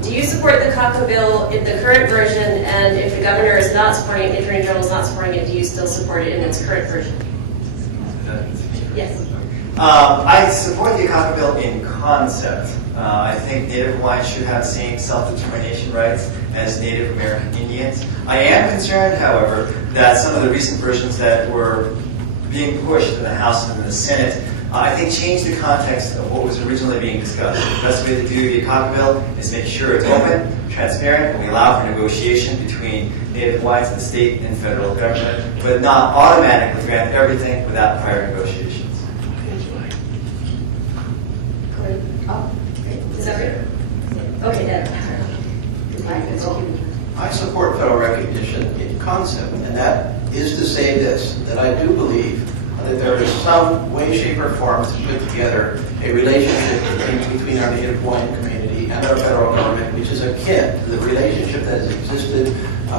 Do you support the Akaka bill in the current version, and if the governor is not supporting it, the attorney general is not supporting it, do you still support it in its current version? Yes. I support the Akaka bill in concept. I think Native Hawaiians should have the same self-determination rights as Native American Indians. I am concerned, however, that some of the recent versions that were being pushed in the House and in the Senate, I think changed the context of what was originally being discussed. The best way to do the Akaka bill is make sure it's open, transparent, and we allow for negotiation between Native Hawaiians and the state and federal government, but not automatically grant everything without prior negotiations. Is that right? Okay, Deb. I support federal recognition in concept, and that is to say this, that I do believe that there is some way, shape, or form to put together a relationship between our Native Hawaiian community and our federal government, which is akin to the relationship that has existed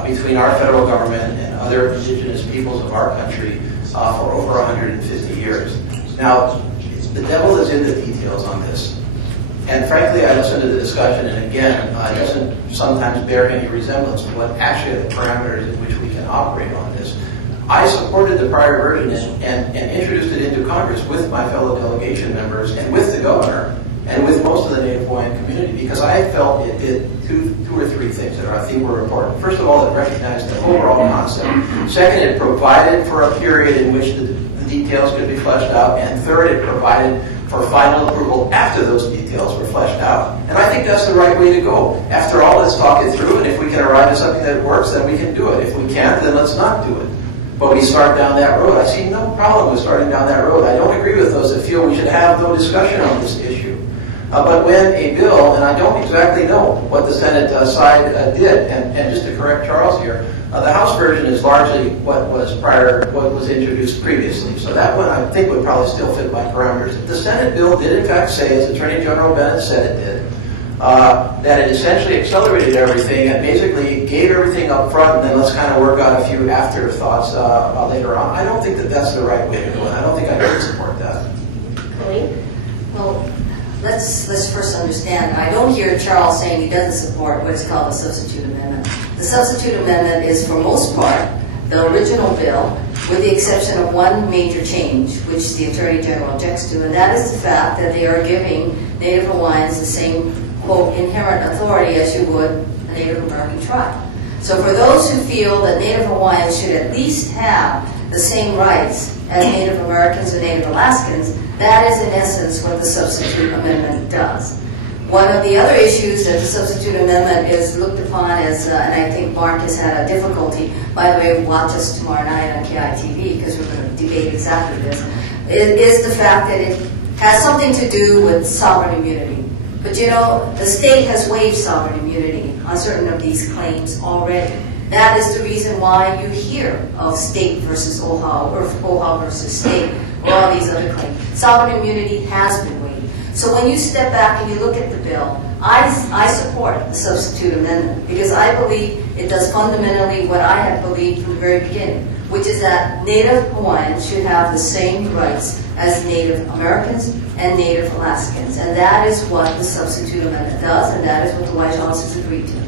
between our federal government and other indigenous peoples of our country for over 150 years. Now, the devil is in the details on this. And frankly, I listened to the discussion, and again, it doesn't sometimes bear any resemblance to what actually are the parameters in which we can operate on this. I supported the prior version and introduced it into Congress with my fellow delegation members and with the governor and with most of the Native Hawaiian community because I felt it did two or three things that I think were important. First of all, it recognized the overall concept. Second, it provided for a period in which the details could be fleshed out. And third, it provided for final approval after those details were fleshed out. And I think that's the right way to go. After all, let's talk it through, and if we can arrive at something that works, then we can do it. If we can't, then let's not do it. But we start down that road. I see no problem with starting down that road. I don't agree with those that feel we should have no discussion on this issue. But when a bill, and I don't exactly know what the Senate side did, and just to correct Charles here, the House version is largely what was introduced previously. So that one I think would probably still fit my parameters. The Senate bill did in fact say, as Attorney General Bennett said it did, that it essentially accelerated everything and basically gave everything up front and then let's kind of work out a few afterthoughts later on. I don't think that that's the right way to go, and I don't think I can support that. Colleen? Well, let's first understand, I don't hear Charles saying he doesn't support what is called the substitute amendment. The substitute amendment is, for most part, the original bill, with the exception of one major change, which the Attorney General objects to, and that is the fact that they are giving Native Hawaiians the same, quote, inherent authority as you would a Native American tribe. So for those who feel that Native Hawaiians should at least have the same rights as Native Americans and Native Alaskans, that is in essence what the substitute amendment does. One of the other issues that the substitute amendment is looked upon as, and I think Mark has had a difficulty, by the way, watch us tomorrow night on KITV because we're going to debate exactly this, is the fact that it has something to do with sovereign immunity. But you know, the state has waived sovereign immunity on certain of these claims already. That is the reason why you hear of state versus OHA, or OHA versus state, or all these other claims. Sovereign immunity has been waived. So when you step back and you look at the bill, I support the substitute amendment because I believe it does fundamentally what I have believed from the very beginning, which is that Native Hawaiians should have the same rights as Native Americans and Native Alaskans. And that is what the substitute amendment does, and that is what the White House has agreed to.